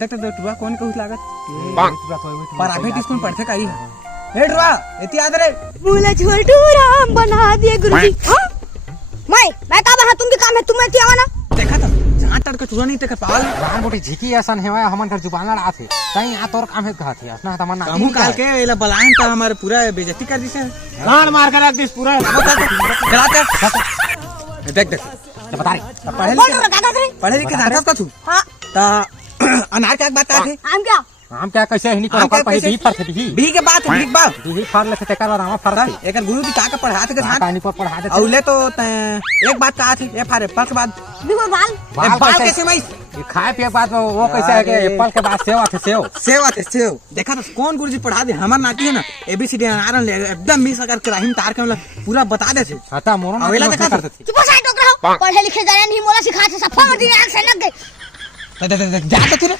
देख टुआ कौन कहूत लागत प्राइवेट स्कूल पढ़थे काई हे टुआ एती याद रे बोले छोटू राम बना दिए गुरुजी। हां मैं का बहा तुम भी काम है तुम एती आवा ना देखा था जहां तक के टुआ नहीं देख पाल रान बोटी झिकी असन हेवा हमन घर जुबान लड़ाथे तई आ तोर काम है कहथे असना तमन्ना हमू काल के एला बलायन त हमारे पूरा बेइज्जती कर दिसे रान मार के रख दिस पूरा चलाते देख देख बता रे पढ़े लिखे जानत का तू हां ता अनार का बात आथे हम क्या हम क्या कैसे हनी को पहिले भी फरथे भी के बात है भी बात भी फर लेते तेकर रामा फरथे एकर गुरु जी का पढ़ाते के साथ कहानी पर पढ़ा देते औले तो एक बात कहा थी एफआर एप्पल के बाद बिल्कुल बाल कैसे मैं ये खाए पिए के बाद वो कैसे है कि एप्पल के बाद सेव आथे सेव देखा तो कौन गुरुजी पढ़ा दे हमार नाती है ना एबीसीडी अनारन ले एकदम मिस अगर कराहिम तार के मतलब पूरा बता दे थे हता मोरो ना अवेला देखा करते थे चुप साइड हो रहो पढ़े लिखे जाने नहीं मोला सिखाते सफा मत आंख से लग गए जा तो तू